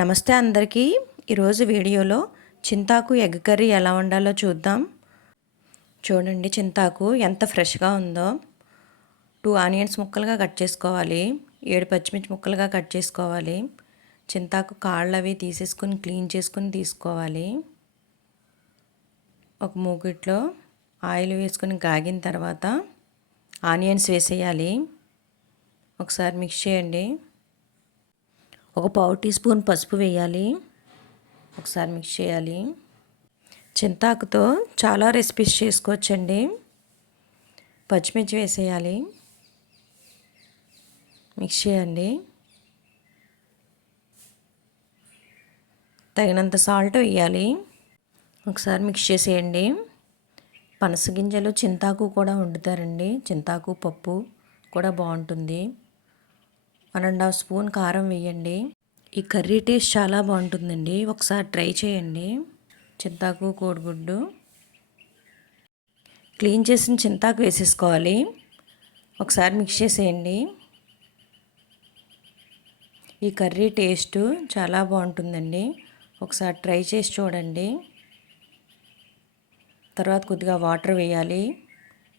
నమస్తే అందరికీ. ఈరోజు వీడియోలో చింతాకు ఎగ్ కర్రీ ఎలా వండాలో చూద్దాం. చూడండి చింతాకు ఎంత ఫ్రెష్గా ఉందో. 2 ఆనియన్స్ ముక్కలుగా కట్ చేసుకోవాలి. 7 పచ్చిమిర్చి ముక్కలుగా కట్ చేసుకోవాలి. చింతాకు కాళ్ళు అవి తీసేసుకొని క్లీన్ చేసుకొని తీసుకోవాలి. ఒక మూగిట్లో ఆయిల్ వేసుకొని కాగిన తర్వాత ఆనియన్స్ వేసేయాలి. ఒకసారి మిక్స్ చేయండి. ఒక పావు టీ స్పూన్ పసుపు వేయాలి. ఒకసారి మిక్స్ చేయాలి. చింతాకుతో చాలా రెసిపీస్ చేసుకోవచ్చండి. పచ్చిమిర్చి వేసేయాలి. మిక్స్ చేయండి. తగినంత సాల్ట్ వేయాలి. ఒకసారి మిక్స్ చేసేయండి. పనస గింజలు చింతాకు కూడా వండుతారండి. చింతాకు పప్పు కూడా బాగుంటుంది. 1.5 స్పూన్ కారం వేయండి. ఈ కర్రీ టేస్ట్ చాలా బాగుంటుందండి. ఒకసారి ట్రై చేయండి. చింతాకు కోడిగుడ్డు క్లీన్ చేసిన చింతాకు వేసేసుకోవాలి. ఒకసారి మిక్స్ చేసేయండి. ఈ కర్రీ టేస్ట్ చాలా బాగుంటుందండి. ఒకసారి ట్రై చేసి చూడండి. తర్వాత కొద్దిగా వాటర్ వేయాలి.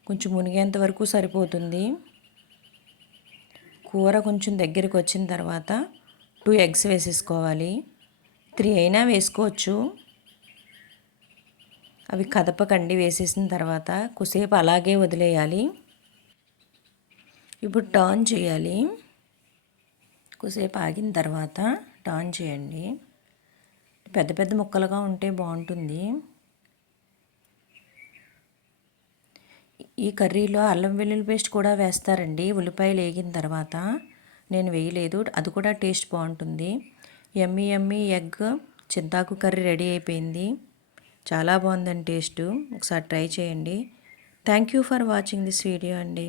కొంచెం మునిగేంత వరకు సరిపోతుంది. కూర కొంచెం దగ్గరికి వచ్చిన తర్వాత 2 ఎగ్స్ వేసేసుకోవాలి. 3 అయినా వేసుకోవచ్చు. అవి కదపకండి. వేసేసిన తర్వాత కొద్దిసేపు అలాగే వదిలేయాలి. ఇప్పుడు టర్న్ చేయాలి. కొద్దిసేపు ఆగిన తర్వాత టర్న్ చేయండి. పెద్ద పెద్ద ముక్కలుగా ఉంటే బాగుంటుంది. ఈ కర్రీలో అల్లం వెల్లుల్లి పేస్ట్ కూడా వేస్తారండి. ఉల్లిపాయలు వేగిన తర్వాత నేను వేయలేదు. అది కూడా టేస్ట్ బాగుంటుంది. యమ్మీ యమ్మీ ఎగ్ చింతాకు కర్రీ రెడీ అయిపోయింది. చాలా బాగుందండి టేస్ట్. ఒకసారి ట్రై చేయండి. Thank you for watching this video అండి.